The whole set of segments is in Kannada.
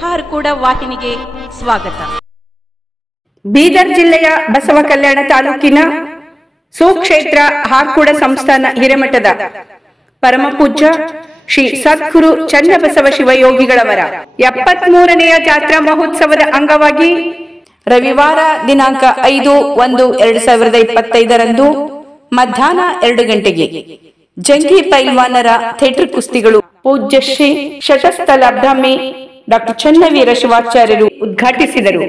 ಹಾರ್ಕೂಡ ವಾಹಿನಿಗೆ ಸ್ವಾಗತ. ಬೀದರ್ ಜಿಲ್ಲೆಯ ಬಸವ ಕಲ್ಯಾಣ ತಾಲೂಕಿನ ಸುಕ್ಷೇತ್ರ ಹಾರ್ಕೂಡ ಸಂಸ್ಥಾನ ಹಿರೇಮಠದ ಪರಮಪೂಜ್ಯ ಶ್ರೀ ಸದ್ಗುರು ಚನ್ನಬಸವ ಶಿವಯೋಗಿಗಳವರ 73ನೆಯ ಜಾತ್ರಾ ಮಹೋತ್ಸವದ ಅಂಗವಾಗಿ ರವಿವಾರ ದಿನಾಂಕ 5/1/2025 ಮಧ್ಯಾಹ್ನ 2 ಗಂಟೆಗೆ ಜಂಗಿ ಪೈಲ್ವಾನರ ಥಿಯೇಟರ್ ಕುಸ್ತಿಗಳು ಪೂಜ್ಯ ಶ್ರೀ ಶತಸ್ಥಲ ಬ್ರಹ್ಮಿ ಡಾಕ್ಟರ್ ಚನ್ನವೀರ ಶಿವಾಚಾರ್ಯರು ಉದ್ಘಾಟಿಸಿದರು.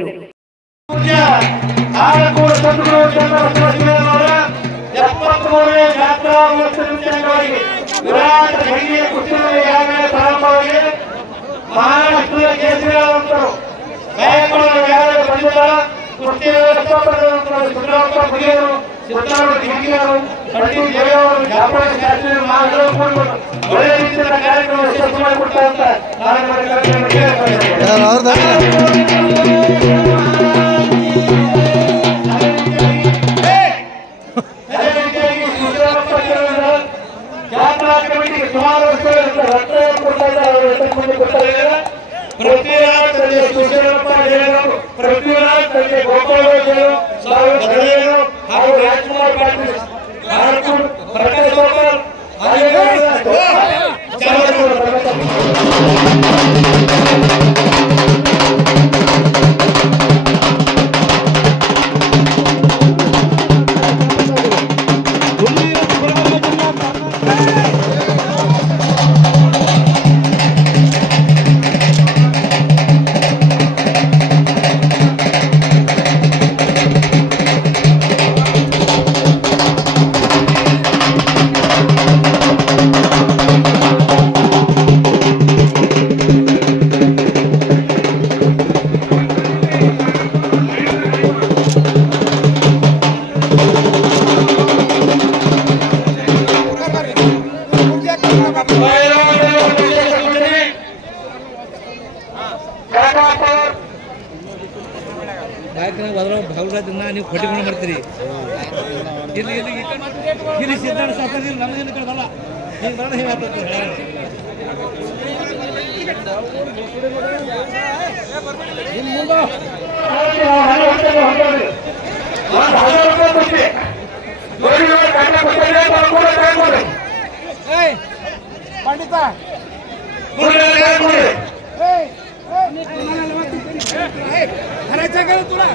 ನೀವು ಕೊಟ್ಟಿಕೊಂಡು ಮಾಡ್ತೀರಿ ಇಲ್ಲಿ ಇಲ್ಲಿ ಸಿದ್ಧಾಂತ ಶಾಸ್ತ್ರ ನಮ್ಗೆ ಕಡೆ ಬರಲ್ಲ ಹಿಂಗೆ ಬರೋಣ ಹಿಂಗೆ ಪಂಡಿತ तुला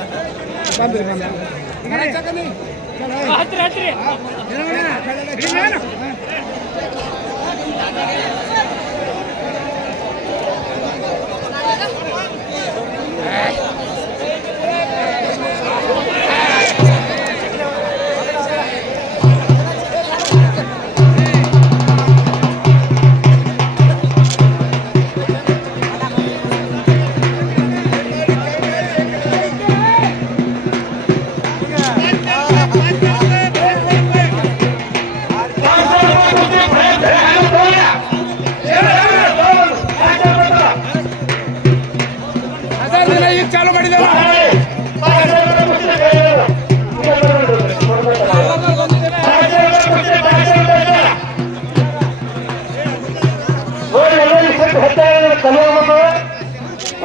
चालू कर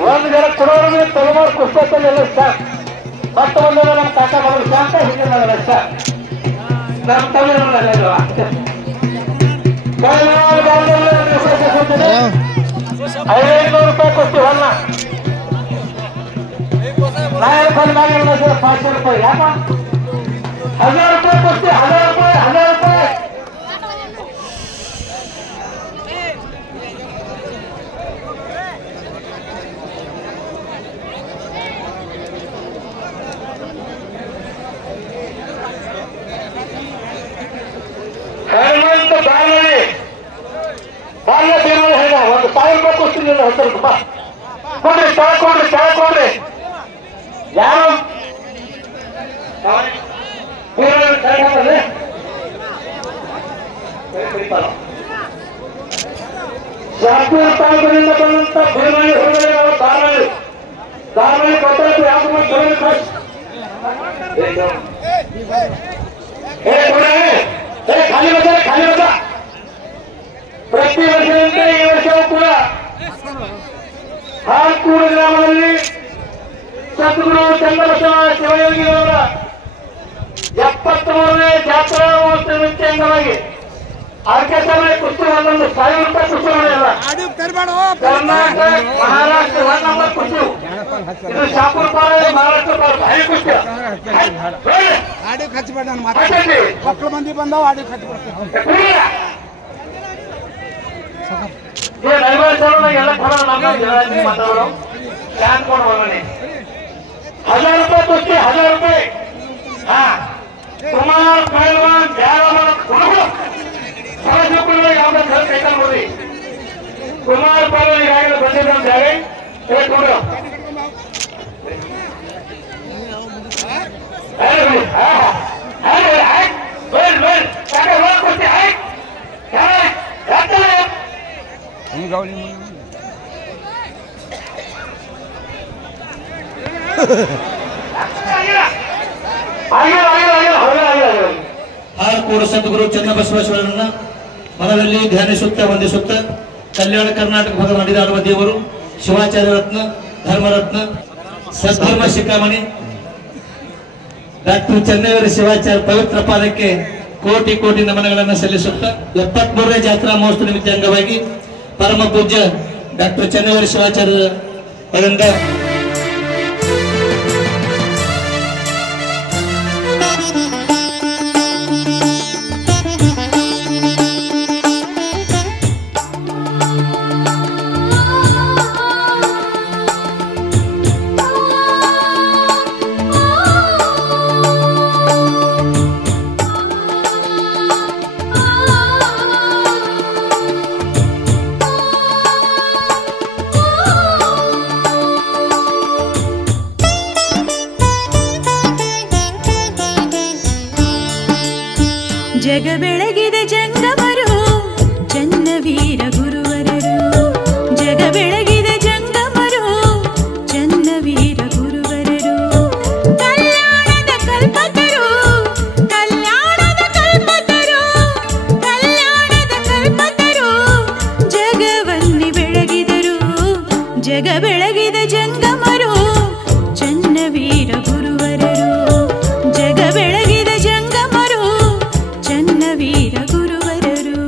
ಒಂದು ಜನ ಕೊಡೋರು ತಲೆಮಾರು ಪುಸ್ತಕದಲ್ಲೆಲ್ಲ ಸ್ಟಾಕ್ ಮತ್ತೆ ಒಂದು ನಮ್ಮ ಕಾಕ ಮಗಳು ಶಾಂತ ಹಿಂದೆ ಮಾಡಲ್ಲ ಸ್ಟಾಕ್ ನಮ್ಮ ತಲೆಮಾರಲ್ಲ ₹500 ಕೊಡ್ತೀವಿ ಹೊನ್ನ ನಾನು ಬಂದಾಗ ₹500 ಯಾಕ ₹1000 ಕೊಡ್ತೀವಿ ₹1000 ಹನುಮಂತ ಬಾಲನೆ ಬಾಲ್ಯ ದೇವರು ಹೇಳ ಒಂದು ₹1000 ಕೊಡ್ತೀನಿ ₹10 ಕೊಡ್ರಿ ಚಾ ಕೊಡ್ರಿ ಯಾರು ಶಾಪುರ ತಾಲೂಕಿನಿಂದ ಬಂದಂತ ಭೀಮಳ್ಳಿ ಹೊರಗಡೆ ಅವರು ದಾರಮಳ್ಳಿ ಕೊಟ್ಟರೆ ಯಾವ ಖಾಲಿ ಬಜ ಪ್ರತಿ ವರ್ಷದಂತೆ ಈ ವರ್ಷವೂ ಕೂಡ ಹಾರ್ಕೂರು ಗ್ರಾಮದಲ್ಲಿ ಸದ್ಗುರು ಚನ್ನಬಸವ ಶಿವಯೋಗಿಯವರ 73ನೇ ಜಾತ್ರಾ ಮಹೋತ್ಸವ ನಿಮಿತ್ತ ಅಂಗವಾಗಿ ಆರ್ಕೆ ಸಮಯ ಕುಸ್ತಿ 1,000 ರೂಪಾಯಿ ಕುಸ್ತಿ ಮಾಡಿಲ್ಲ. ಕರ್ನಾಟಕ ಮಹಾರಾಷ್ಟ್ರ 1 ನಂಬರ್ ಕುಸ್ತಿ ಇದು ಶಾಪುರ ಪಾಳೆ ಮಹಾರಾಷ್ಟ್ರ ಪಾಳೆ ಭಾರಿ ಕುಸ್ತಿ ಮಕ್ಕಳು ಮಂದಿ ಬಂದಾವ ಆಡಿ ಖರ್ಚು ಎಲ್ಲ ಕೊಡೋಣ ನಮ್ಗೆ ಮಾತಾಡೋರು ಸ್ಟ್ಯಾಂಡ್ ಕೊಡು ಹೋಗೋಣ 1000 ರೂಪಾಯಿ ಕುಸ್ತಿ 1000 ರೂಪಾಯಿ. ಹಾ ಕುಮಾರ್ ಪೈಲ್ವಾನ್ ಕೈಕಲ್ ಕೊಡ್ರಿ. ಕುಮಾರ್ ಪೈಲ್ವಾನ್ ಈಗಾಗಲೇ ಬಂದಿದ್ದ ಹೇಳಿ ಕೊಡು. ಹಾರ್ಕೂರು ಸದ್ಗುರು ಚನ್ನಬಸವೇಶ್ವರರನ್ನ ಮನದಲ್ಲಿ ಧ್ಯಾನಿಸುತ್ತಾ ವಂದಿಸುತ್ತಾ ಕಲ್ಯಾಣ ಕರ್ನಾಟಕ ಭಾಗ ನಡೆದಾಡುವ ದೇವರು ಶಿವಾಚಾರ್ಯ ರತ್ನ ಧರ್ಮರತ್ನ ಸದ್ಧರ್ಮ ಶಿಖಾಮಣಿ ಡಾಕ್ಟರ್ ಚನ್ನವೀರ ಶಿವಾಚಾರ್ಯ ಪವಿತ್ರ ಪಾದಕ್ಕೆ ಕೋಟಿ ಕೋಟಿ ನಮನಗಳನ್ನು ಸಲ್ಲಿಸುತ್ತಾ 73ನೇ ಜಾತ್ರಾ ಮಹೋತ್ಸವ ನಿಮಿತ್ತ ಅಂಗವಾಗಿ ಪರಮ ಪೂಜ್ಯ ಡಾಕ್ಟರ್ ಚನ್ನವೀರ ಶಿವಾಚಾರ್ಯ ಅವರಿಂದ ಜಗ ಬೆಳಗಿದ ಜಂಗಮರು ಚನ್ನವೀರ ಗುರುವರರು. ಜಗ ಬೆಳಗಿದ ಜಂಗಮರು ಚನ್ನವೀರ ಗುರುವರರು. ಕಲ್ಯಾಣದ ಕಲ್ಪತರು ಕಲ್ಯಾಣದ ಕಲ್ಪತರು ಕಲ್ಯಾಣದ ಕಲ್ಪತರು ಜಗವನ್ನಿ ಬೆಳಗಿದರು. ಜಗ ಬೆಳಗಿದ ಜಂಗಮರು ಚನ್ನವೀರ ಗುರುವರರು. ಜಗ ಬೆಳಗಿದ ಜಂಗಮರು ಚನ್ನವೀರ ಗುರುವರರು.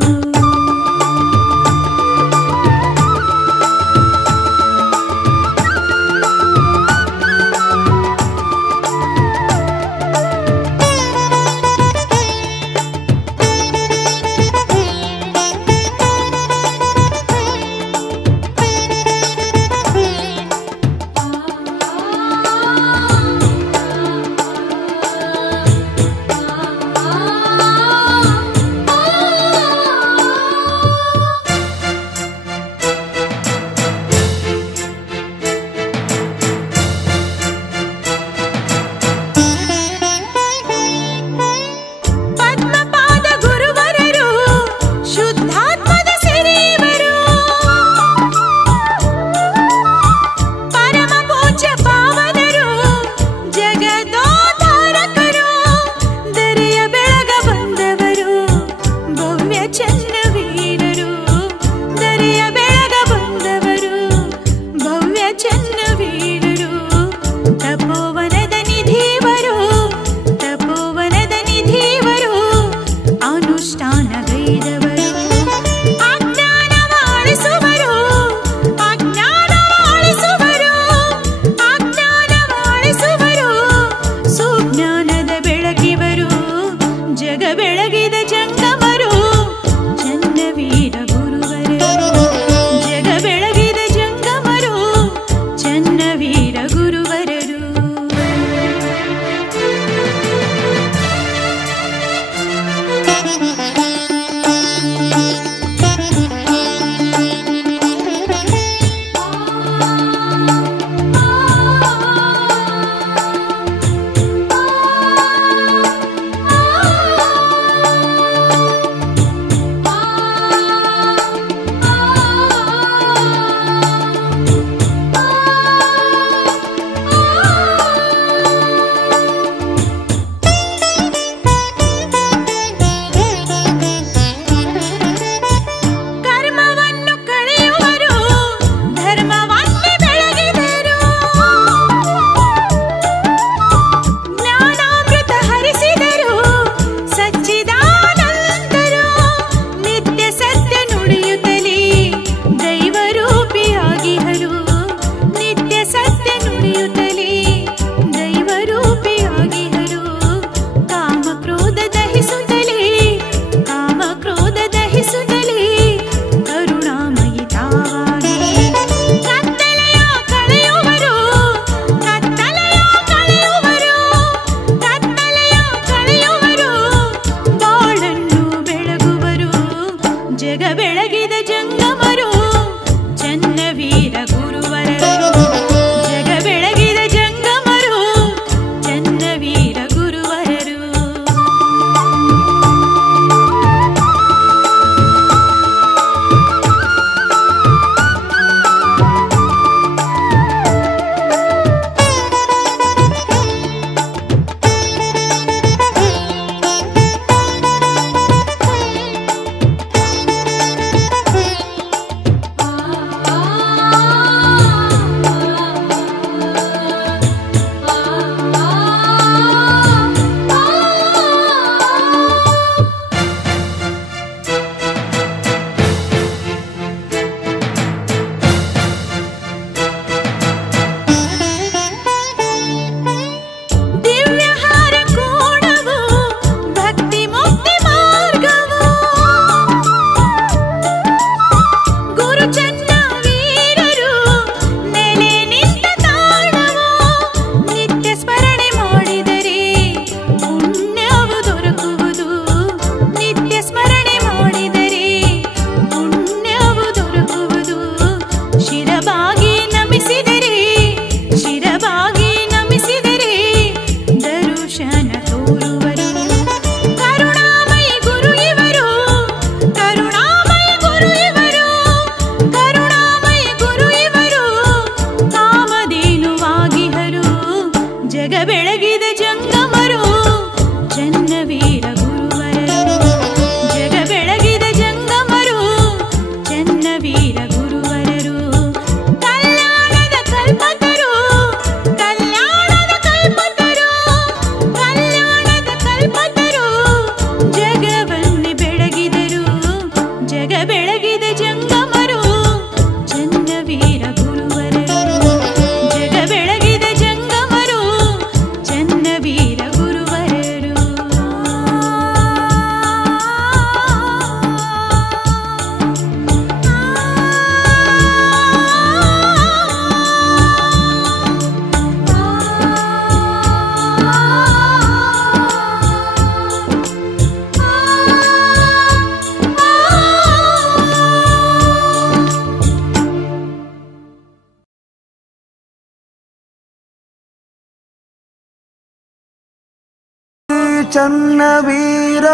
ಚನ್ನವೀರ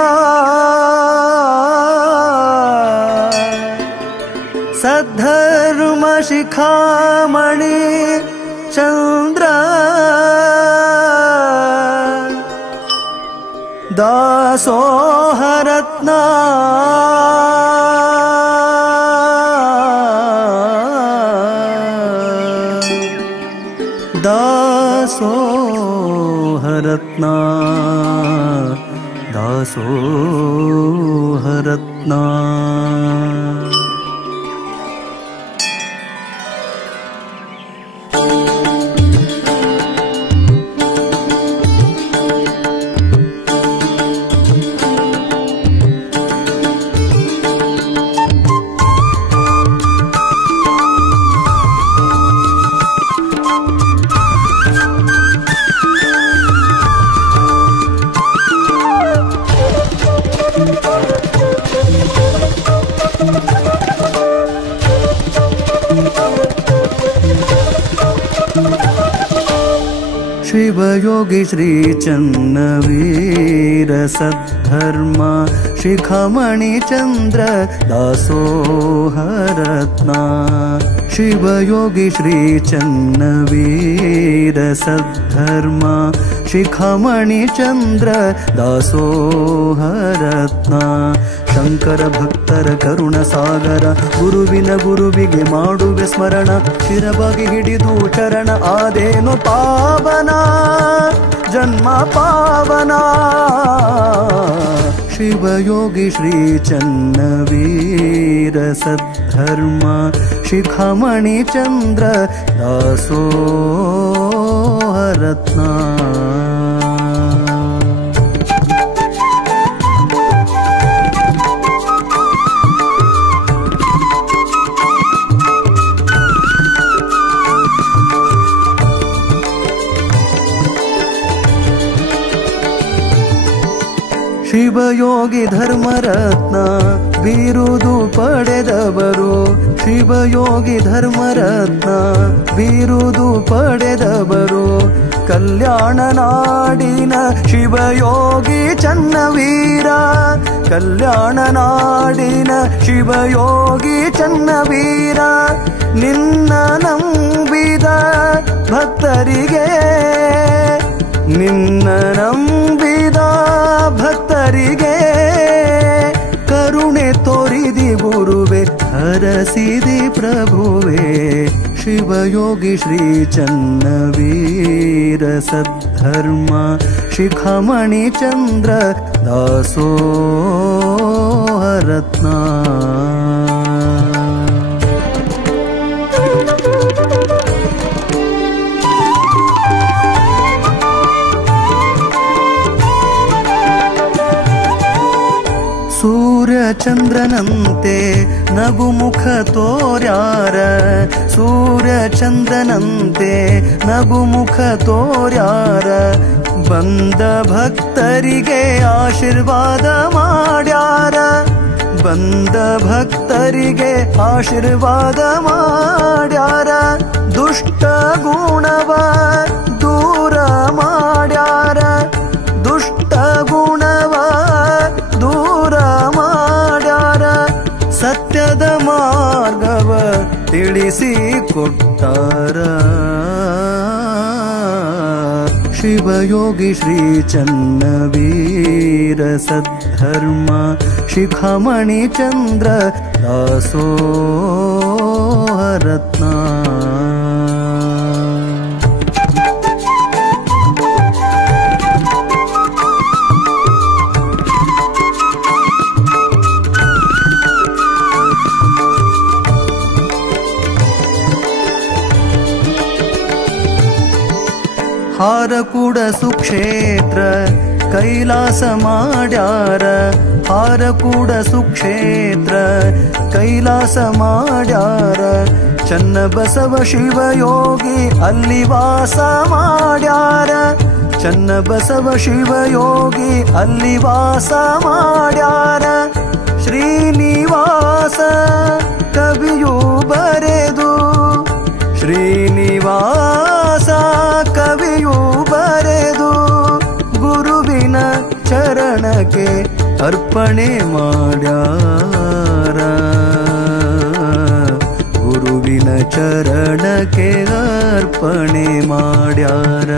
ಸದ್ಧರ್ಮ ಶಿಖಾಮಣಿ ಚಂದ್ರ ದಾಸೋಹರತ್ನ ದಾಸೋಹರತ್ನ ದಾಸೋಹರತ್ನ शिवयोगी श्री चन्नवीर सद्धर्म शिखमणि चंद्र दासोहरत्न शिवयोगी श्री चन्नवीर सद्धर्म शिखमणि चंद्र दासोहरत्न ಶಂಕರ ಭಕ್ತರ ಕರುಣ ಸಾಗರ ಗುರುವಿನ ಗುರುವಿಗೆ ಮಾಡುವೆ ಸ್ಮರಣ ಶಿರಬಾಗಿ ಹಿಡಿದು ಚರಣ ಆದೇನು ಪಾವನ ಜನ್ಮ ಪಾವನ ಶಿವಯೋಗಿ ಶ್ರೀ ಚನ್ನವೀರ ಸದ್ಧರ್ಮ ಶಿಖಮಣಿ ಚಂದ್ರ ದಾಸೋಹರತ್ನ ಶಿವಯೋಗಿ ಧರ್ಮರತ್ನ ಬಿರುದು ಪಡೆದವರು ಶಿವಯೋಗಿ ಧರ್ಮರತ್ನ ಬಿರುದು ಪಡೆದವರು ಕಲ್ಯಾಣ ನಾಡಿನ ಶಿವಯೋಗಿ ಚನ್ನವೀರ ಕಲ್ಯಾಣ ನಾಡಿನ ಶಿವಯೋಗಿ ಚನ್ನವೀರ ನಿನ್ನ ನಂಬಿದ ಭಕ್ತರಿಗೆ ನಿನ್ನ ನಂಬಿದ ಭಕ್ತರಿಗೆ ಕರುಣೆ ತೋರಿದಿ ಗುರುವೆ ಹರಸಿದಿ ಪ್ರಭುವೆ ಶಿವಯೋಗಿ ಶ್ರೀ ಚನ್ನವೀರ ಸದ್ಧರ್ಮ ಶಿಖಮಣಿ ಚಂದ್ರ ದಾಸೋಹರತ್ನ ಸೂರ್ಯಚಂದ್ರನಂತೆ ನಗುಮುಖ ತೋರ್ಯಾರ ಸೂರ್ಯಚಂದ್ರನಂತೆ ನಗುಮುಖ ತೋರ್ಯಾರ ಬಂದ ಭಕ್ತರಿಗೆ ಆಶೀರ್ವಾದ ಮಾಡ್ಯಾರ ಬಂದ ಭಕ್ತರಿಗೆ ಆಶೀರ್ವಾದ ಮಾಡ್ಯಾರ ದುಷ್ಟ ಗುಣವ ದೂರ ಮಾಡ್ಯಾರ ದುಷ್ಟ ಗುಣವ ದೂರ ಮಾಡ್ಯಾರ ಸತ್ಯದ ಮಾರ್ಗವ ತಿಳಿಸಿ ಕೊಟ್ಟಾರ ಶಿವಯೋಗಿ ಶ್ರೀ ಚನ್ನವೀರ ಸದ್ಧರ್ಮ ಶಿಖಮಣಿ ಚಂದ್ರ ದಾಸೋಹರತ್ನ ಹಾರಕೂಡ ಸುಕ್ಷೇತ್ರ ಕೈಲಾಸ ಮಾಡ್ಯಾರ ಹಾರಕೂಡ ಸುಕ್ಷೇತ್ರ ಕೈಲಾಸ ಮಾಡ್ಯಾರ ಚನ್ನಬಸವ ಶಿವಯೋಗಿ ಅಲ್ಲಿ ವಾಸ ಮಾಡ್ಯಾರ ಚನ್ನಬಸವ ಶಿವಯೋಗಿ ಅಲ್ಲಿ ವಾಸ ಮಾಡ್ಯಾರ ಶ್ರೀನಿವಾಸ ಕವಿಯು ಬರೆದು ಶ್ರೀನಿವಾಸ ಕವಿಯು ಬರೆದು ಗುರುವಿನ ಅರ್ಪಣೆ ಮಾಡ್ಯಾರ ಗುರುವಿನ ಚರಣಕ್ಕೆ ಅರ್ಪಣೆ ಮಾಡ್ಯಾರ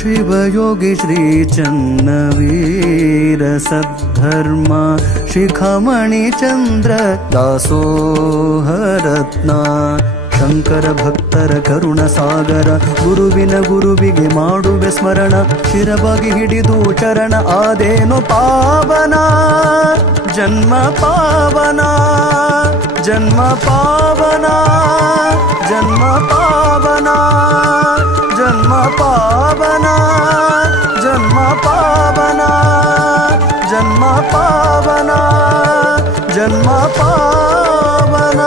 ಶಿವಯೋಗಿ ಶ್ರೀ ಚನ್ನವೀರ ಸದ್ಧರ್ಮ ಶಿಖಾಮಣಿ ಚಂದ್ರ ದಾಸೋಹರತ್ನ ಶಂಕರ ಭಕ್ತರ ಕರುಣ ಸಾಗರ ಗುರುವಿಗೆ ಮಾಡುವೆ ಸ್ಮರಣ ಶಿರವಾಗಿ ಹಿಡಿದು ಚರಣ ಆದೇನೋ ಪಾವನ ಜನ್ಮ ಪಾವನ ಜನ್ಮ ಪಾವನ ಜನ್ಮ ಪಾವನ ಜನ್ಮ ಪಾವನ ಜನ್ಮ ಪಾವನ ಜನ್ಮ ಪಾವನ ಜನ್ಮ ಪಾವನ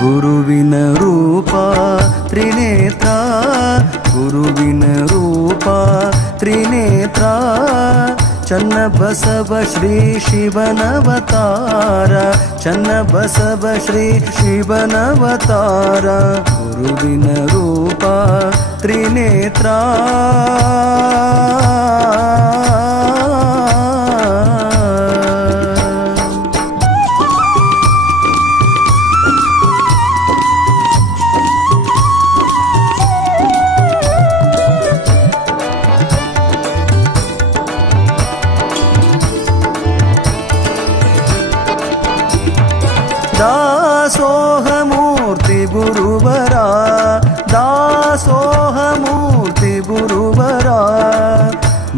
ಗುರುವಿನ ರೂಪ ತ್ರಿನೇತ್ರ ಗುರುವಿನ ರೂಪ ತ್ರಿನೇತ್ರ ಚನ್ನಬಸವ ಶ್ರೀ ಶಿವನವತಾರ ಚನ್ನಬಸವ ಶ್ರೀ ಶಿವನವತಾರ ಗುರುವಿನ ರೂಪ ತ್ರಿನೇತ್ರ ದಾಸೋಹಮೂರ್ತಿ ಗುರುವರ ದಾಸೋಹಮೂರ್ತಿ ಗುರುವರ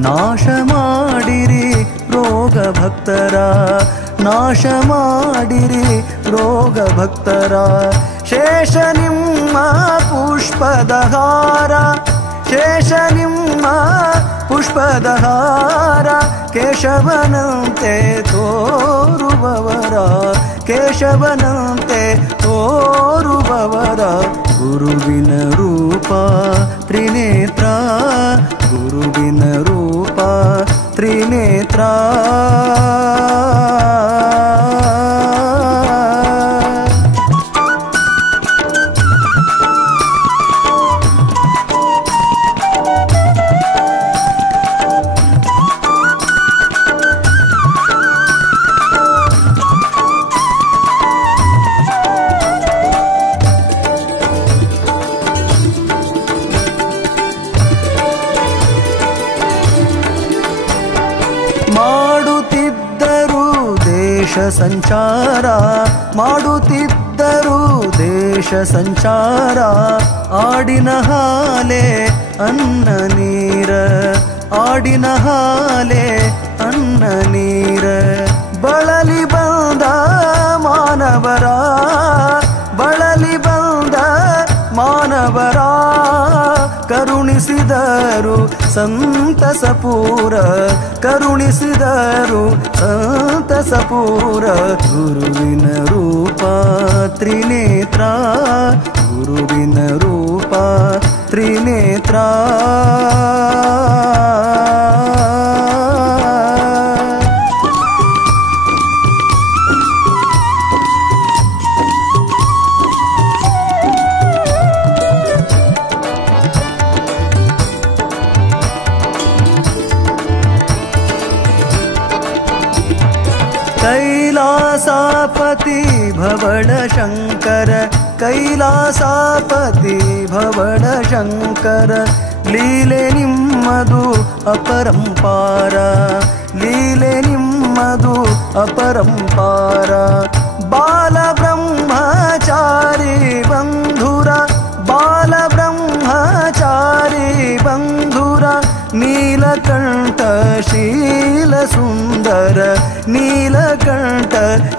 ನಾಶ ಮಾಡಿರಿ ರೋಗ ಭಕ್ತರ ನಾಶ ಮಾಡಿರಿ ರೋಗ ಭಕ್ತರ ಶೇಷ ನಿಮ್ಮ ಪುಷ್ಪದ ಹಾರ ಶೇಷ ನಿಮ್ಮ ಪುಷ್ಪದ ಹಾರ ಕೇಶವನಂತೆ ತೋರುವವರ ಕೇಶವನಂತೆ ತೋರುವವರ ಗುರುವಿನ ರೂಪ ತ್ರಿನೇತ್ರ ಗುರುವಿನ ರೂಪ ತ್ರಿನೇತ್ರ ಸಂಚಾರ ಮಾಡುತ್ತಿದ್ದರು ದೇಶ ಸಂಚಾರ ಆಡಿನ ಹಾಲೆ ಅನ್ನ ನೀರ ಆಡಿನ ಹಾಲೆ ಅನ್ನ ನೀರ ಬಳಲಿ ಬಂದ ಮಾನವರ ಬಳಲಿ ಬಂದ ಮಾನವರ ಕರುಣಿಸಿದರು ಸಂತಸಪೂರ ಕರುಣಿಸಿದರು ಸಂತಸಪೂರ ಗುರುವಿನ ರೂಪ ತ್ರಿನೇತ್ರ ಗುರುವಿನ ರೂಪ ತ್ರಿನೇತ್ರ कैलासापति भवड शंकर कैलासापति भवड शंकर लीले निम्मदु अपरंपार लीले निम्मदु अपरंपार बाल ब्रह्मचारी बंधुर बाल ब्रह्मचारी बंधुर नीलकंठ शील सुंदर नीलकंठ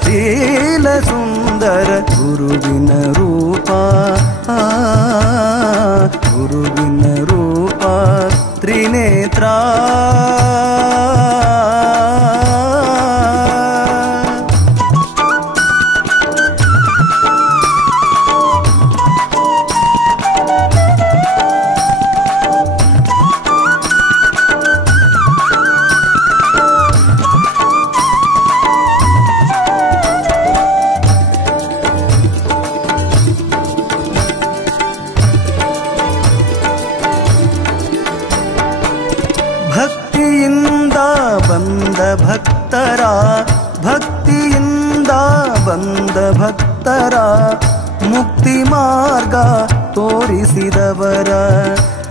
शील सुंदर गुरुविन रूप गुरुविन रूप ಬಂದ ಭಕ್ತರ ಮುಕ್ತಿ ಮಾರ್ಗ ತೋರಿಸಿದವರ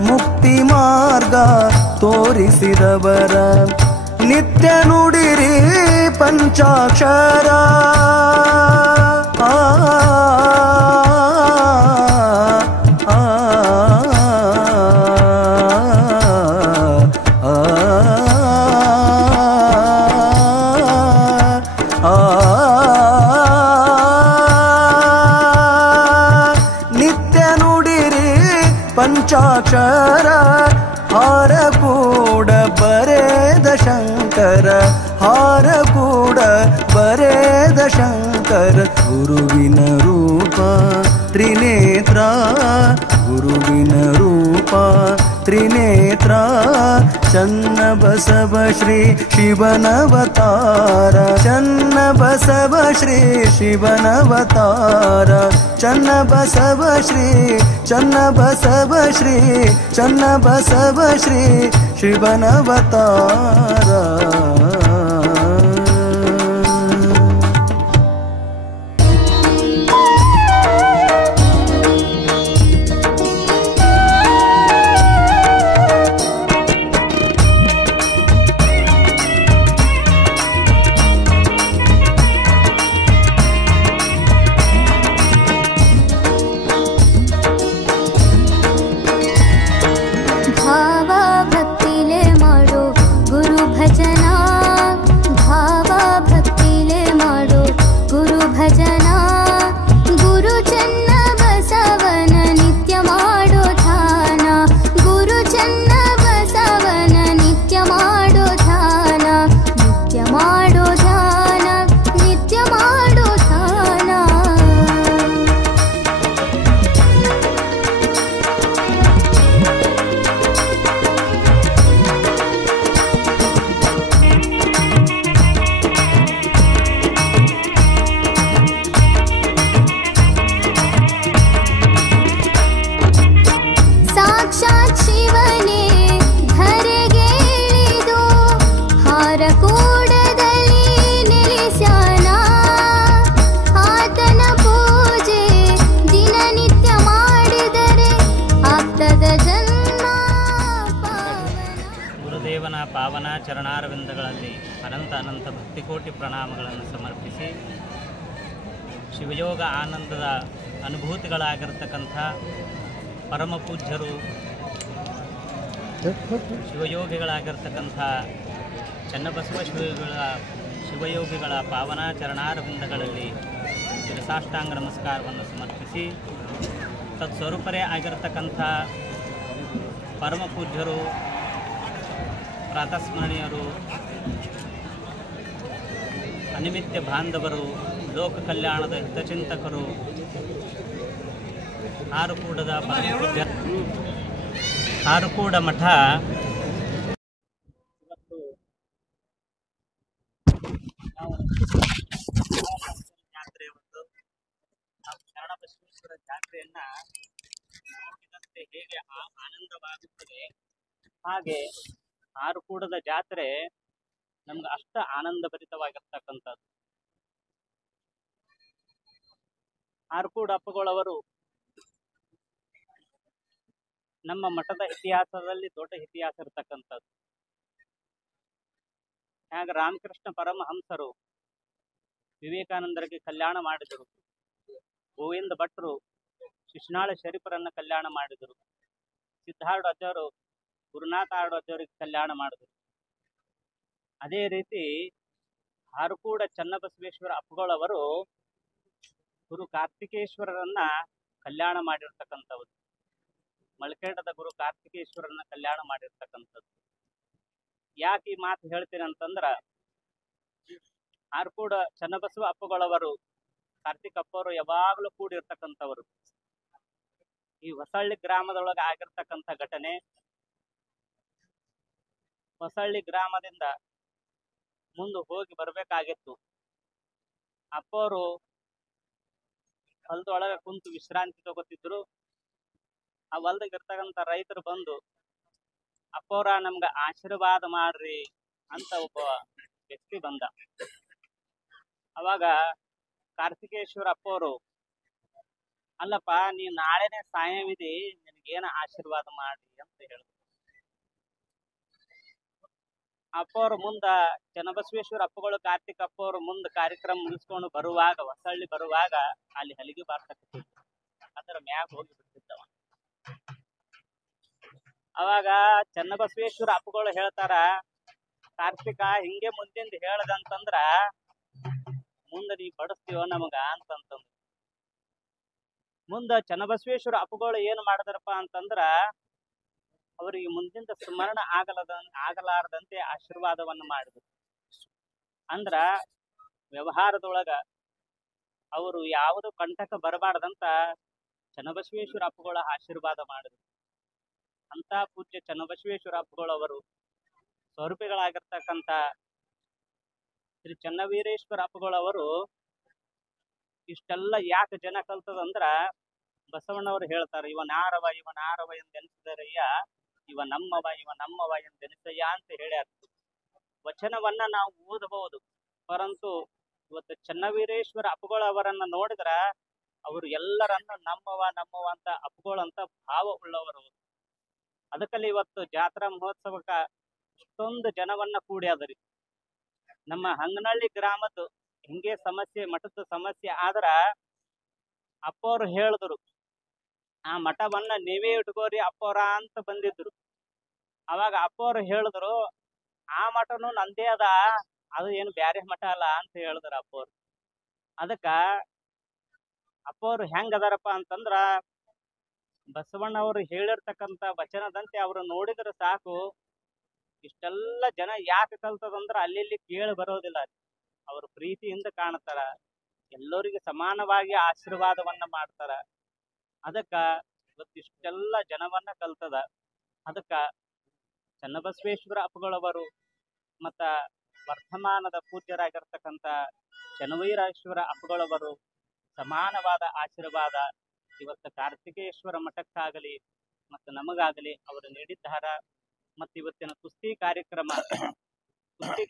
ಮುಕ್ತಿ ಮಾರ್ಗ ತೋರಿಸಿದವರ ನಿತ್ಯ ನುಡಿರಿ ಪಂಚಾಕ್ಷರ ಆ ಪಂಚಾಕ್ಷರ ಹಾರ ಕೂಡ ಬರೆದ ಶಂಕರ ಹಾರ ಕೂಡ ಬರೆದ ಶಂಕರ ಗುರುವಿನ ರೂಪ ತ್ರಿನೇತ್ರ ಗುರುವಿನ ರೂಪ ತ್ರಿನೇತ್ರ ಚನ್ನ ಬಸವ ಶ್ರೀ ಶಿವನವತಾರ ಚನ್ನ ಬಸವ ಶ್ರೀ ಶಿವನವತಾರ ಚನ್ನ ಬಸವ ಶ್ರೀ ಚನ್ನ ಬಸವ ಶ್ರೀ ಚನ್ನ ಬಸವ ಶ್ರೀ ಶಿವನವತಾರ ಪಾವನ ಚರಣಾರವಿಂದಗಳಲ್ಲಿ ಅನಂತ ಅನಂತ ಭಕ್ತಿಕೋಟಿ ಪ್ರಣಾಮಗಳನ್ನು ಸಮರ್ಪಿಸಿ ಶಿವಯೋಗ ಆನಂದದ ಅನುಭೂತಿಗಳಾಗಿರ್ತಕ್ಕಂಥ ಪರಮ ಪೂಜ್ಯರು ಶಿವಯೋಗಿಗಳಾಗಿರ್ತಕ್ಕಂಥ ಚನ್ನಬಸವ ಶಿವಯೋಗಿಗಳ ಪಾವನ ಚರಣಾರವಿಂದಗಳಲ್ಲಿ ಶಿರಸಾಷ್ಟಾಂಗ ನಮಸ್ಕಾರವನ್ನು ಸಮರ್ಪಿಸಿ ತತ್ಸ್ವರೂಪರೇ ಆಗಿರತಕ್ಕಂಥ ಪರಮ ಪೂಜ್ಯರು ಪ್ರಾತಸ್ಮರಣೀಯರು ಅನಿಮಿತ್ಯ ಬಾಂಧವರು ಲೋಕ ಕಲ್ಯಾಣದ ಹಿತಚಿಂತಕರು ಆರುಕೂಡದ ಪರಮಪೂಜ್ಯ ಆರುಕೂಡ ಮಠ ಜಾತ್ರೆ ಒಂದು ಶರಣಬಸವೇಶ್ವರ ಜಾತ್ರೆಯನ್ನ ನೋಡಿದಂತೆ ಹೇಗೆ ಆನಂದವಾಗುತ್ತದೆ ಹಾಗೆ ಆರುಕೂಡದ ಜಾತ್ರೆ ನಮ್ಗೆ ಅಷ್ಟ ಆನಂದಭರಿತವಾಗಿರ್ತಕ್ಕಂಥದ್ದು. ಆರುಕೂಡ ಅಪ್ಪಗಳವರು ನಮ್ಮ ಮಠದ ಇತಿಹಾಸದಲ್ಲಿ ದೊಡ್ಡ ಇತಿಹಾಸ ಇರ್ತಕ್ಕಂಥದ್ದು. ಹಾಗ ರಾಮಕೃಷ್ಣ ಪರಮಹಂಸರು ವಿವೇಕಾನಂದರಿಗೆ ಕಲ್ಯಾಣ ಮಾಡಿದರು, ಗೋವಿಂದ ಭಟ್ರು ಶಿಶುನಾಳ ಶರೀಫರನ್ನ ಕಲ್ಯಾಣ ಮಾಡಿದರು, ಸಿದ್ಧಾರ್ಥ ಅಜ್ಜವರು ಗುರುನಾಥ ಆಡೋದವರಿಗೆ ಕಲ್ಯಾಣ ಮಾಡಿದ್ರು. ಅದೇ ರೀತಿ ಆರುಕೂಡ ಚನ್ನಬಸವೇಶ್ವರ ಅಪ್ಪಗಳವರು ಗುರು ಕಾರ್ತಿಕೇಶ್ವರರನ್ನ ಕಲ್ಯಾಣ ಮಾಡಿರ್ತಕ್ಕಂಥವ್ರು, ಮಳಕೇಡದ ಗುರು ಕಾರ್ತಿಕೇಶ್ವರನ್ನ ಕಲ್ಯಾಣ ಮಾಡಿರ್ತಕ್ಕಂಥದ್ದು. ಯಾಕೆ ಈ ಮಾತು ಹೇಳ್ತೀನಿ ಅಂತಂದ್ರ, ಆರುಕೂಡ ಚನ್ನಬಸವ ಅಪ್ಪಗಳವರು ಕಾರ್ತಿಕ್ ಅಪ್ಪವರು ಯಾವಾಗಲೂ ಕೂಡಿರ್ತಕ್ಕಂಥವ್ರು. ಈ ಹೊಸಳ್ಳಿ ಗ್ರಾಮದೊಳಗೆ ಆಗಿರ್ತಕ್ಕಂಥ ಘಟನೆ, ಹೊಸಳ್ಳಿ ಗ್ರಾಮದಿಂದ ಮುಂದೆ ಹೋಗಿ ಬರ್ಬೇಕಾಗಿತ್ತು. ಅಪ್ಪವರು ಹೊಲದೊಳಗೆ ಕುಂತು ವಿಶ್ರಾಂತಿ ತಗೋತಿದ್ರು. ಆ ಹೊಲದಾಗ ಇರ್ತಕ್ಕಂಥ ರೈತರು ಬಂದು, ಅಪ್ಪವ್ರ ನಮ್ಗೆ ಆಶೀರ್ವಾದ ಮಾಡ್ರಿ ಅಂತ ಒಬ್ಬ ವ್ಯಕ್ತಿ ಬಂದ. ಅವಾಗ ಕಾರ್ತಿಕೇಶ್ವರ ಅಪ್ಪವರು, ಅಲ್ಲಪ್ಪ ನೀ ನಾಳೆನೆ ಸಾಯವಿದೆ, ನಿನಗೇನ ಆಶೀರ್ವಾದ ಮಾಡಿ ಅಂತ ಹೇಳಿದ್ರು. ಅಪ್ಪವ್ರ ಮುಂದ ಚನ್ನಬಸವೇಶ್ವರ ಅಪ್ಪಗಳು ಕಾರ್ತಿಕ್ ಅಪ್ಪವ್ರ ಮುಂದ ಕಾರ್ಯಕ್ರಮ ಮುಗಿಸ್ಕೊಂಡು ಬರುವಾಗ, ಹೊಸಳ್ಳಿ ಬರುವಾಗ ಅಲ್ಲಿ ಹಲಿಗೆ ಬಾರ್ತಕ್ಕಂಥ ಅದರ ಮ್ಯಾಗ ಹೋಗಿ ಬಿಡ್ತಿದ್ದವ. ಅವಾಗ ಚನ್ನಬಸವೇಶ್ವರ ಅಪ್ಪಗಳು ಹೇಳ್ತಾರ, ಕಾರ್ತಿಕ ಹಿಂಗೆ ಮುಂದಿಂದ ಹೇಳ್ದಂತಂದ್ರ ಮುಂದ ನೀ ಬಡಿಸ್ತೀವ ನಮಗ ಅಂತಂತಂದ್ರ. ಮುಂದ ಚನ್ನಬಸವೇಶ್ವರ ಅಪ್ಪಗಳು ಏನ್ ಮಾಡಿದಾರಪ್ಪ ಅಂತಂದ್ರ ಅವರಿಗೆ ಮುಂದಿಂದ ಸ್ಮರಣ ಆಗಲಾರದಂತೆ ಆಶೀರ್ವಾದವನ್ನು ಮಾಡಿದ್ರು. ಅಂದ್ರ ವ್ಯವಹಾರದೊಳಗ ಅವರು ಯಾವುದು ಕಂಟಕ ಬರಬಾರ್ದಂತ ಚನ್ನಬಸವೇಶ್ವರ ಅಪ್ಪಗಳ ಆಶೀರ್ವಾದ ಮಾಡಿದ್ರು. ಅಂತ ಪೂಜ್ಯ ಚನ್ನಬಸವೇಶ್ವರ ಅಪ್ಪಗಳವರು ಸ್ವರೂಪಿಗಳಾಗಿರ್ತಕ್ಕಂಥ ಶ್ರೀ ಚನ್ನವೀರೇಶ್ವರ ಅಪ್ಪಗಳವರು ಇಷ್ಟೆಲ್ಲ ಯಾಕೆ ಜನ ಕಲ್ತದಂದ್ರ ಬಸವಣ್ಣವರು ಹೇಳ್ತಾರೆ, ಇವನಾರವ ಎಂದೆನಿಸಿದರಯ್ಯ, ಇವ ನಮ್ಮವ ಎಂದೆನಿಸಯ್ಯ ಅಂತ ಹೇಳ್ಯಾರ. ವಚನವನ್ನ ನಾವು ಓದಬಹುದು, ಪರಂತು ಇವತ್ತು ಚನ್ನವೀರೇಶ್ವರ ಅಪ್ಪಗಳವರನ್ನ ನೋಡಿದ್ರ ಅವರು ಎಲ್ಲರನ್ನ ನಮ್ಮವ ಅಂತ ಅಪ್ಪಗಳಂತ ಭಾವ ಉಳ್ಳವರು. ಅದಕ್ಕಲ್ಲಿ ಇವತ್ತು ಜಾತ್ರಾ ಮಹೋತ್ಸವಕ್ಕ ಇಷ್ಟೊಂದು ಜನವನ್ನ ಕೂಡ್ಯಾದರಿ. ನಮ್ಮ ಹಂಗನಹಳ್ಳಿ ಗ್ರಾಮದ್ದು ಹಿಂಗೆ ಸಮಸ್ಯೆ, ಮಠದ ಸಮಸ್ಯೆ ಆದ್ರ ಅಪ್ಪವ್ರು ಹೇಳಿದ್ರು, ಆ ಮಠವನ್ನ ನೀವೇ ಇಟ್ಕೋರಿ ಅಪ್ಪವ್ರ ಅಂತ ಬಂದಿದ್ರು. ಅವಾಗ ಅಪ್ಪವ್ರು ಹೇಳಿದ್ರು, ಆ ಮಠನು ನಂದೇ ಅದ, ಅದು ಏನು ಬ್ಯಾರೆ ಮಠ ಅಲ್ಲ ಅಂತ ಹೇಳಿದ್ರು ಅಪ್ಪವ್ರು. ಅದಕ್ಕ ಅಪ್ಪವ್ರು ಹೆಂಗ್ ಅದಾರಪ್ಪ ಅಂತಂದ್ರ ಬಸವಣ್ಣವರು ಹೇಳಿರ್ತಕ್ಕಂಥ ವಚನದಂತೆ ಅವ್ರು ನೋಡಿದ್ರೆ ಸಾಕು. ಇಷ್ಟೆಲ್ಲ ಜನ ಯಾಕೆ ಕಲ್ತದಂದ್ರ ಅಲ್ಲಿ ಕೇಳಿ ಬರೋದಿಲ್ಲ, ಅವರು ಪ್ರೀತಿಯಿಂದ ಕಾಣ್ತಾರ, ಎಲ್ಲರಿಗೆ ಸಮಾನವಾಗಿ ಆಶೀರ್ವಾದವನ್ನ ಮಾಡ್ತಾರ. ಅದಕ್ಕ ಇವತ್ತಿಷ್ಟೆಲ್ಲ ಜನವನ್ನ ಕಲ್ತದ. ಅದಕ್ಕ ಚನ್ನಬಸವೇಶ್ವರ ಅಪ್ಪಗಳವರು ಮತ್ತ ವರ್ತಮಾನದ ಪೂಜ್ಯರಾಗಿರ್ತಕ್ಕಂಥ ಚನ್ನವೀರೇಶ್ವರ ಅಪ್ಪಗಳವರು ಸಮಾನವಾದ ಆಶೀರ್ವಾದ ಇವತ್ತು ಕಾರ್ತಿಕೇಶ್ವರ ಮಠಕ್ಕಾಗಲಿ ಮತ್ತು ನಮಗಾಗಲಿ ಅವರು ನೀಡಿದ್ದಾರ. ಮತ್ತು ಇವತ್ತಿನ ಕುಸ್ತಿ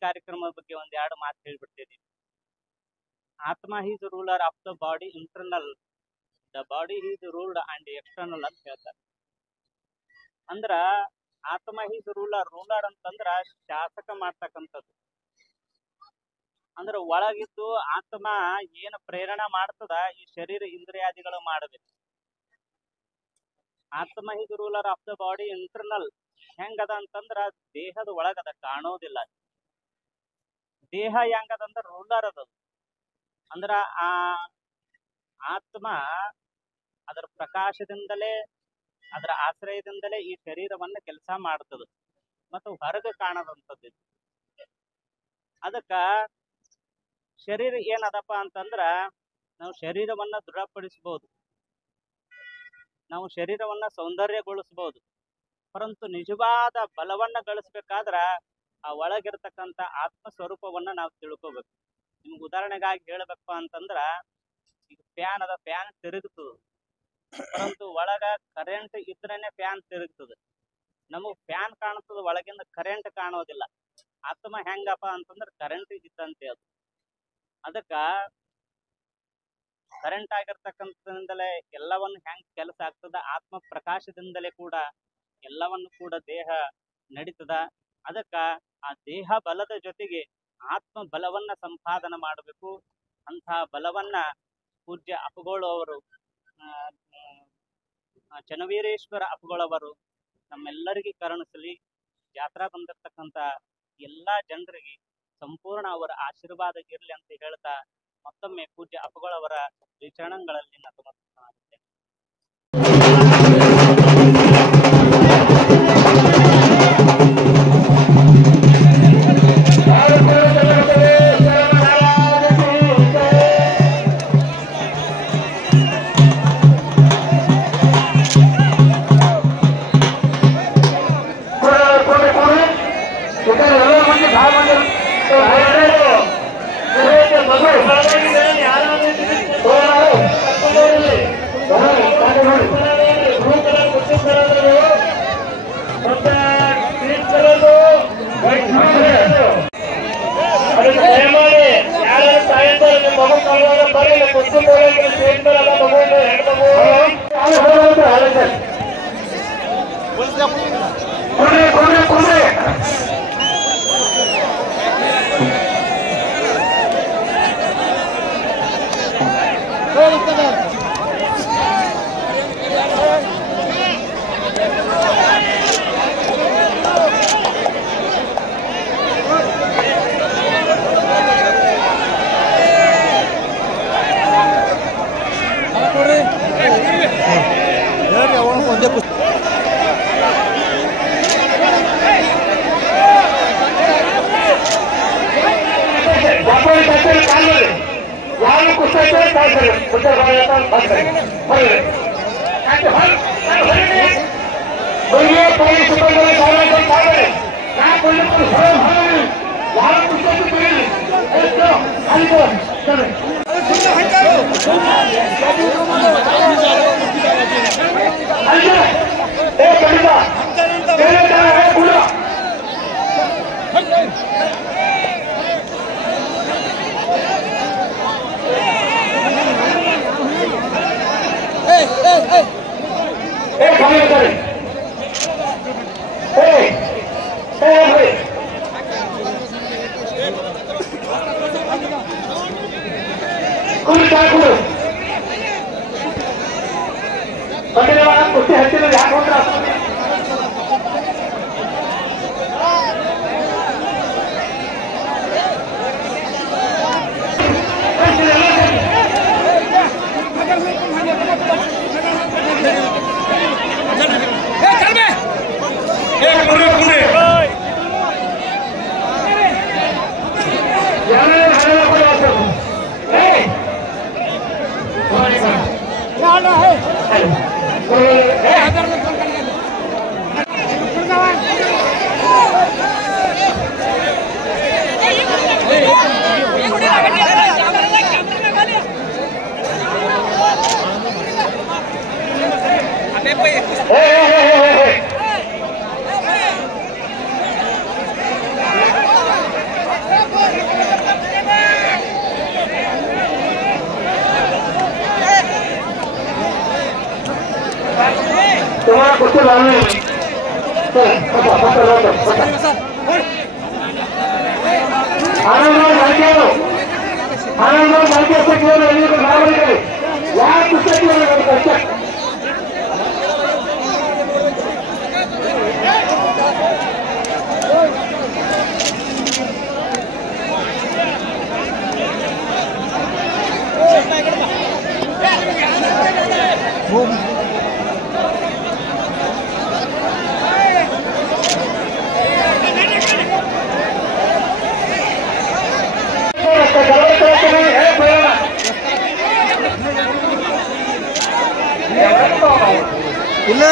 ಕಾರ್ಯಕ್ರಮದ ಬಗ್ಗೆ ಒಂದೆರಡು ಮಾತು ಹೇಳ್ಬಿಡ್ತೀನಿ. ಆತ್ಮ is ruler of the body internal, the body is ruled and external ಅಂತ ಹೇಳ್ತಾರೆ. ಅಂದ್ರ ಆತ್ಮ ಈಸ್ ರೂಲರ್ ಅಂತಂದ್ರ ಶಾಸಕ ಮಾಡ್ತಕ್ಕಂಥದ್ದು. ಅಂದ್ರ ಒಳಗಿದ್ದು ಆತ್ಮ ಏನು ಪ್ರೇರಣೆ ಮಾಡ್ತದ ಈ ಶರೀರ ಇಂದ್ರಿಯಾದಿಗಳು ಮಾಡಬೇಕು. ಆತ್ಮ is ruler of the body internal ಹೆಂಗದ ಅಂತಂದ್ರ ದೇಹದ ಒಳಗದ ಕಾಣೋದಿಲ್ಲ. ದೇಹ ಹೆಂಗದಂದ್ರ ರೂಲರ್ ಅದ. ಅಂದ್ರ ಆ ಆತ್ಮ ಅದರ ಪ್ರಕಾಶದಿಂದಲೇ, ಅದರ ಆಶ್ರಯದಿಂದಲೇ ಈ ಶರೀರವನ್ನ ಕೆಲಸ ಮಾಡ್ತದ ಮತ್ತು ಹೊರಗೆ ಕಾಣದಂಥದ್ದು. ಅದಕ್ಕ ಶರೀರ ಏನದಪ್ಪ ಅಂತಂದ್ರ ನಾವು ಶರೀರವನ್ನ ದೃಢಪಡಿಸಬಹುದು, ನಾವು ಶರೀರವನ್ನ ಸೌಂದರ್ಯಗೊಳಿಸಬಹುದು. ಪರಂತು ನಿಜವಾದ ಬಲವನ್ನ ಗಳಿಸ್ಬೇಕಾದ್ರ ಆ ಒಳಗಿರ್ತಕ್ಕಂಥ ಆತ್ಮ ಸ್ವರೂಪವನ್ನ ನಾವು ತಿಳ್ಕೋಬೇಕು. ನಿಮ್ಗೆ ಉದಾಹರಣೆಗಾಗಿ ಹೇಳ್ಬೇಕಪ್ಪ ಅಂತಂದ್ರ ಈಗ ಫ್ಯಾನ್ ಅದ, ಫ್ಯಾನ್ ತಿರುಗ್ತದ, ಪರಂತು ಒಳಗ ಕರೆಂಟ್ ಇದ್ರೇನೆ ಫ್ಯಾನ್ ತಿರುಗ್ತದೆ. ನಮಗ್ ಫ್ಯಾನ್ ಕಾಣ್ತದ, ಒಳಗಿಂದ ಕರೆಂಟ್ ಕಾಣೋದಿಲ್ಲ. ಆತ್ಮ ಹೆಂಗಪ್ಪ ಅಂತಂದ್ರ ಕರೆಂಟ್ ಇದ್ದಂತೆ ಅದು. ಅದಕ್ಕ ಕರೆಂಟ್ ಆಗಿರ್ತಕ್ಕಂಥದಿಂದಲೇ ಎಲ್ಲವನ್ನು ಹೆಂಗ್ ಕೆಲಸ ಆಗ್ತದ, ಆತ್ಮ ಪ್ರಕಾಶದಿಂದಲೇ ಕೂಡ ಎಲ್ಲವನ್ನು ಕೂಡ ದೇಹ ನಡೀತದ. ಅದಕ್ಕ ಆ ದೇಹ ಬಲದ ಜೊತೆಗೆ ಆತ್ಮ ಬಲವನ್ನ ಸಂಪಾದನೆ ಮಾಡಬೇಕು. ಅಂತಹ ಬಲವನ್ನ ಪೂಜ್ಯ ಅಪ್ಪಗಳು ಅವರು, ಚನ್ನವೀರೇಶ್ವರ ಅಪ್ಪಗಳವರು ನಮ್ಮೆಲ್ಲರಿಗೆ ಕರುಣಿಸಲಿ. ಜಾತ್ರಾ ಬಂದಿರ್ತಕ್ಕಂಥ ಎಲ್ಲಾ ಜನರಿಗೆ ಸಂಪೂರ್ಣ ಅವರ ಆಶೀರ್ವಾದ ಇರಲಿ ಅಂತ ಹೇಳ್ತಾ ಮತ್ತೊಮ್ಮೆ ಪೂಜ್ಯ ಅಪ್ಪಗಳವರ ಚರಣಗಳಲ್ಲಿ ನತಮಸ್ತನಾಗುತ್ತೇನೆ. ಯಾರು ಕುಸ್ತಿ ಸ್ಟೇಟ್ ಮೇಲೆ ಎಲ್ಲ ತಗೊಂಡು ಹೆಣ್ಮಗು ಕೊಡ್ರಿ ಯಾರು ಕುಸ್ತಿ ಪೊಲೀಸ್ ಸಿಬ್ಬಂದಿ ಕುಸ್ತಿ ಹಚ್ಚಿದ್ರೆ ಯಾಕೆ ಹೋಗ್ರ तुम्हारा कुछ लाना है आनंद भारतीय यार कुछ ಇಲ್ಲ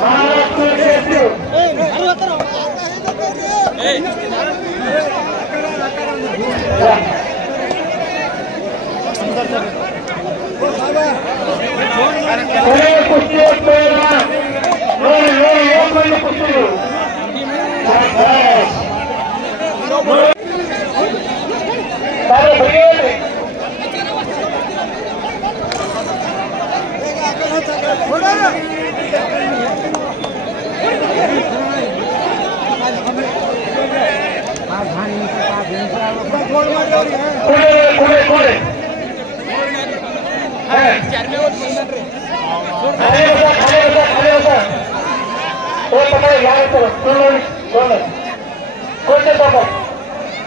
महाराष्ट्र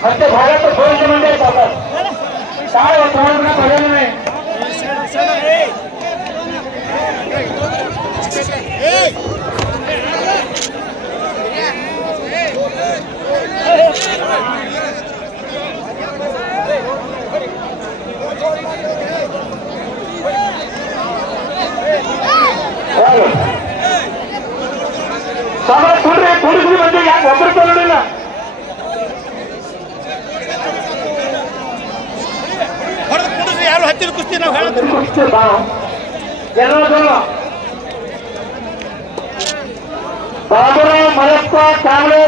अच्छे भारत तो सोच मंडे पापा काय वातावरण ना बदल में सारा थोड़ी सी बंदे यार ಒಬ್ಬರು ತಗೊಳ್ಳಿಲ್ಲ ಯಾರು ಹತ್ತಿರ ಕುಸ್ತಿ ನಾವು ಹೇಳ್ತೀವಿ ಕುಸ್ತಿ ಬಾ ಎಲ್ಲರೂ ಬಾಬುರಾವ್ ಮಲಪ್ಪ ಕಾಂಗ್ರೆ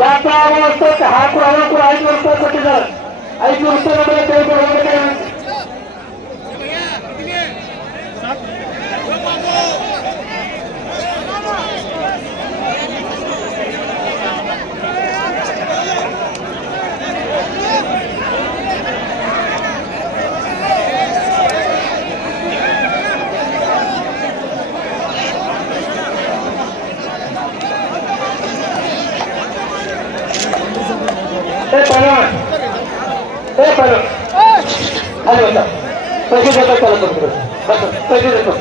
ಜಾತ್ರಾ ಅವಸ್ಥೆ ಹಾಕುವ ಅವರು 5 ವರ್ಷ ಕೊಟ್ಟಿದ್ದಾರೆ 5 ವರ್ಷ ನಮಗೆ ತೆಗೆದುಕೊಳ್ಳಬೇಕು अरे बता पैसे देकर चला करो बस पैसे देखो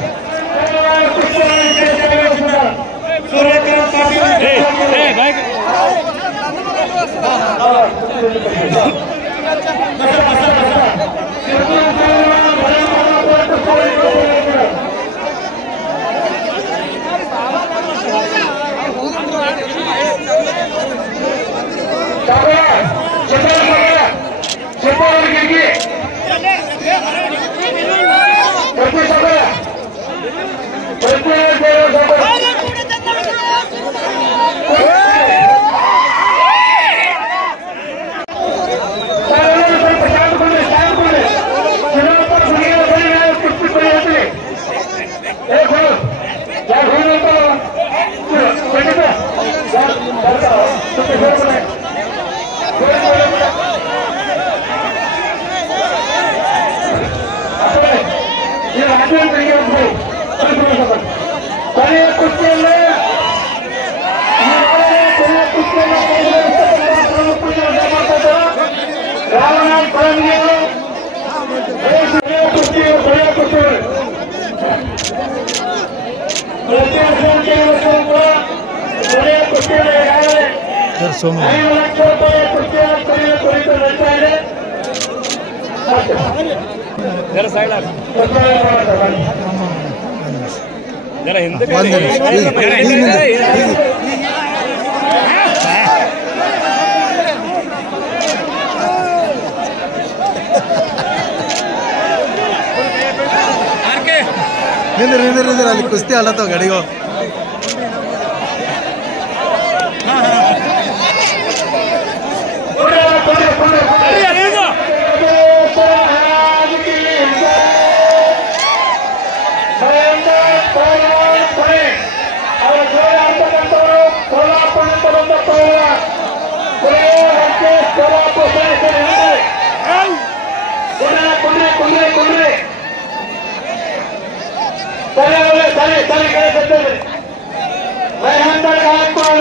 ಅಲ್ಲಿ ಕುಸ್ತಿ ಆಡತ್ತವ ಗಡಿಗೋ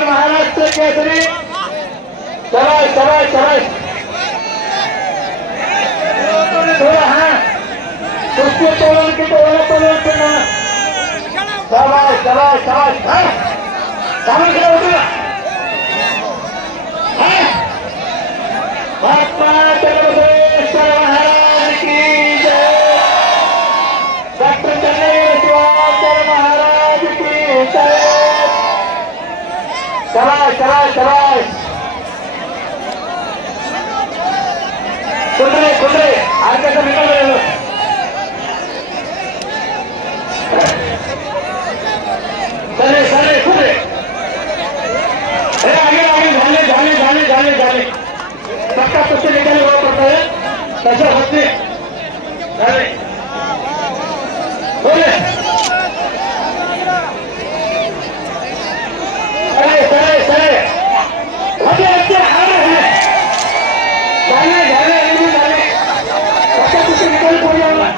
महाराष्ट्र केसरी चलाए चलाए चलाए थोड़ा हाँ कुछ तोलन की तोलन चलाए चलाए चलाए हाँ समझ रहे हो महात्मा चंद्रशेखर महाराज की जय डॉक्टर चंद्रशेखर महाराज की जय चलाए चलाए चलाए ಕುಂಡ್ರೆ ಆರ್ಕೆತ ನಿಕಲ್ ಸರಿ ಸರಿ ಕುಂಡ್ರೆ आगे आगे जाने जाने जाने जाने जाने सबका कुछ निकल हुआ पड़ता है कैसे होते अरे बोले सरे सरे सरे आगे आगे आगे जाने जाने जाने सबका कुछ निकल पड़ जाएगा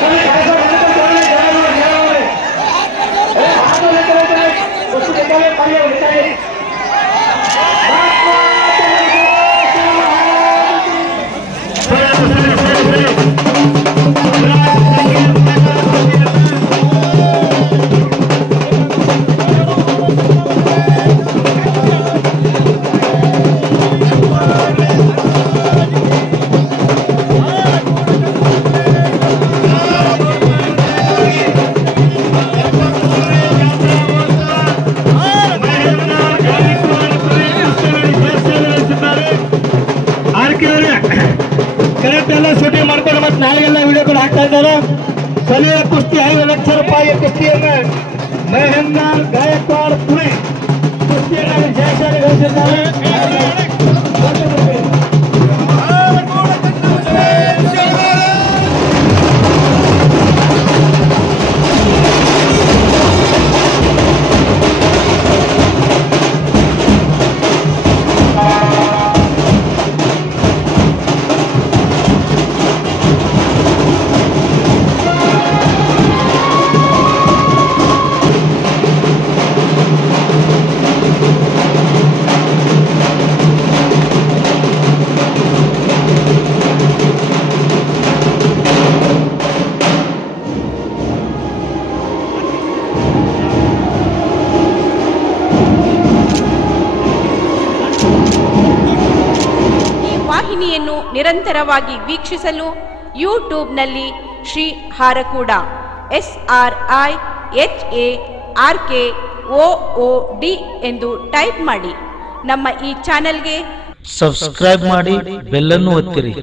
सरे कैसा ಕರೆಕ್ಟ್ ಎಲ್ಲ ಶೂಟಿಂಗ್ ಮಾಡ್ಕೊಂಡು ಮತ್ತೆ ನಾಳೆಗೆಲ್ಲ ವಿಡಿಯೋಗಳು ಹಾಕ್ತಾ ಇದ್ದಾರೆ. ಸ್ಥಳೀಯ ಕುಸ್ತಿ 5 ಲಕ್ಷ ರೂಪಾಯಿ ಕುಸ್ತಿಯನ್ನ ಮಹೇಂದ್ರ ಗಾಯಕ್ವಾಡ್ ಪುಣೆ ಕುಸ್ತಿಯನ್ನು ಜಯಶಾಲಿ ಗಳಿಸಿದ್ದಾರೆ. ವಾಹಿನಿಯನ್ನು ನಿರಂತರವಾಗಿ ವೀಕ್ಷಿಸಲು ಯೂಟ್ಯೂಬ್ನಲ್ಲಿ ಶ್ರೀ ಹಾರಕೂಡ SRIHARKOOD ಎಂದು ಟೈಪ್ ಮಾಡಿ. ನಮ್ಮ ಈ ಚಾನೆಲ್ಗೆ ಸಬ್ಸ್ಕ್ರೈಬ್ ಮಾಡಿ, ಬೆಲ್ ಅನ್ನು ಒತ್ತಿರಿ.